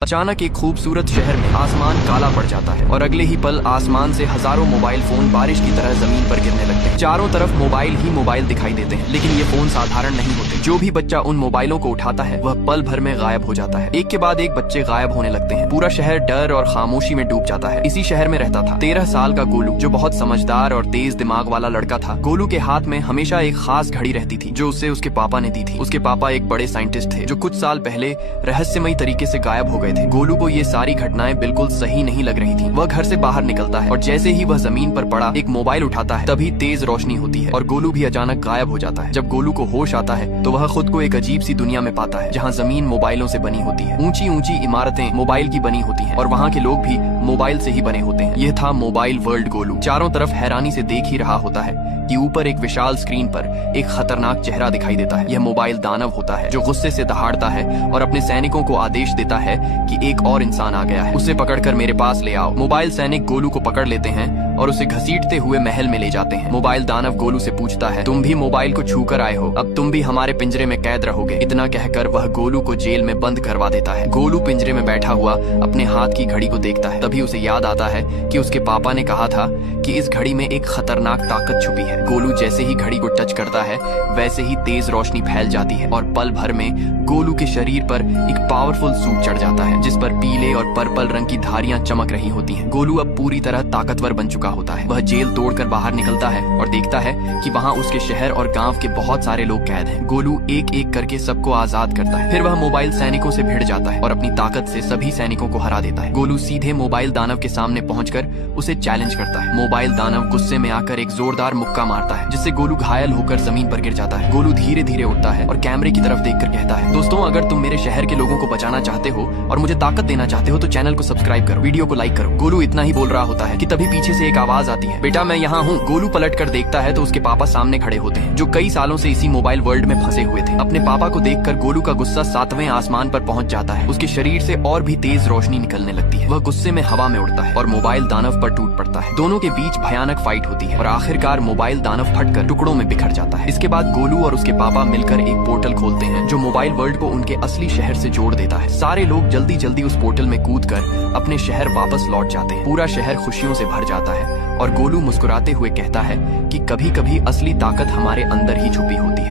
अचानक एक खूबसूरत शहर में आसमान काला पड़ जाता है और अगले ही पल आसमान से हजारों मोबाइल फोन बारिश की तरह जमीन पर गिरने लगते हैं। चारों तरफ मोबाइल ही मोबाइल दिखाई देते हैं, लेकिन ये फोन साधारण नहीं होते। जो भी बच्चा उन मोबाइलों को उठाता है वह पल भर में गायब हो जाता है। एक के बाद एक बच्चे गायब होने लगते हैं। पूरा शहर डर और खामोशी में डूब जाता है। इसी शहर में रहता था 13 साल का गोलू, जो बहुत समझदार और तेज दिमाग वाला लड़का था। गोलू के हाथ में हमेशा एक खास घड़ी रहती थी जो उसे उसके पापा ने दी थी। उसके पापा एक बड़े साइंटिस्ट थे जो कुछ साल पहले रहस्यमयी तरीके से गायब हो गए थे। गोलू को ये सारी घटनाएं बिल्कुल सही नहीं लग रही थी। वह घर से बाहर निकलता है और जैसे ही वह जमीन पर पड़ा एक मोबाइल उठाता है, तभी तेज रोशनी होती है और गोलू भी अचानक गायब हो जाता है। जब गोलू को होश आता है तो वह खुद को एक अजीब सी दुनिया में पाता है, जहाँ जमीन मोबाइलों से बनी होती है। ऊंची ऊंची इमारतें मोबाइल की बनी होती हैं और वहाँ के लोग भी मोबाइल से ही बने होते हैं। यह था मोबाइल वर्ल्ड गोलू। चारों तरफ हैरानी से देख ही रहा होता है कि ऊपर एक विशाल स्क्रीन पर एक खतरनाक चेहरा दिखाई देता है। यह मोबाइल दानव होता है जो गुस्से से दहाड़ता है और अपने सैनिकों को आदेश देता है कि एक और इंसान आ गया है, उसे पकड़कर मेरे पास ले आओ। मोबाइल सैनिक गोलू को पकड़ लेते हैं और उसे घसीटते हुए महल में ले जाते हैं। मोबाइल दानव गोलू से पूछता है, तुम भी मोबाइल को छू कर आए हो, अब तुम भी हमारे पिंजरे में कैद रहोगे। इतना कहकर वह गोलू को जेल में बंद करवा देता है। गोलू पिंजरे में बैठा हुआ अपने हाथ की घड़ी को देखता है। तभी उसे याद आता है कि उसके पापा ने कहा था कि इस घड़ी में एक खतरनाक ताकत छुपी है। गोलू जैसे ही घड़ी को टच करता है वैसे ही तेज रोशनी फैल जाती है और पल भर में गोलू के शरीर पर एक पावरफुल सूट चढ़ जाता है जिस पर पीले और पर्पल रंग की धारियां चमक रही होती हैं। गोलू अब पूरी तरह ताकतवर बन चुका होता है। वह जेल तोड़कर बाहर निकलता है और देखता है कि वहाँ उसके शहर और गांव के बहुत सारे लोग कैद हैं। गोलू एक एक करके सबको आजाद करता है। फिर वह मोबाइल सैनिकों से भिड़ जाता है और अपनी ताकत से सभी सैनिकों को हरा देता है। गोलू सीधे मोबाइल दानव के सामने पहुंचकर उसे चैलेंज करता है। मोबाइल दानव गुस्से में आकर एक जोरदार मुक्का मारता है जिससे गोलू घायल होकर जमीन पर गिर जाता है। गोलू धीरे धीरे उठता है और कैमरे की तरफ देखकर कहता है, दोस्तों अगर तुम मेरे शहर के लोगों को बचाना चाहते हो और मुझे ताकत देना चाहते हो तो चैनल को सब्सक्राइब करो, वीडियो को लाइक करो। गोलू इतना ही बोल रहा होता है कि तभी पीछे से एक आवाज आती है, बेटा मैं यहाँ हूँ। गोलू पलट कर देखता है तो उसके पापा सामने खड़े होते हैं जो कई सालों से इसी मोबाइल वर्ल्ड में फंसे हुए थे। अपने पापा को देखकर गोलू का गुस्सा 7वें आसमान पर पहुंच जाता है। उसके शरीर से और भी तेज रोशनी निकलने लगती है। वह गुस्से में हवा में उड़ता है और मोबाइल दानव पर टूट पड़ता है। दोनों के बीच भयानक फाइट होती है और आखिरकार मोबाइल दानव फटकर टुकड़ों में बिखर जाता है। इसके बाद गोलू और उसके पापा मिलकर एक पोर्टल खोलते हैं जो मोबाइल वर्ल्ड को उनके असली शहर से जोड़ देता है। सारे लोग जल्दी जल्दी उस पोर्टल में कूदकर अपने शहर वापस लौट जाते हैं। पूरा शहर खुशियों से भर जाता है और गोलू मुस्कुराते हुए कहता है कि कभी कभी असली ताकत हमारे अंदर ही छुपी होती है।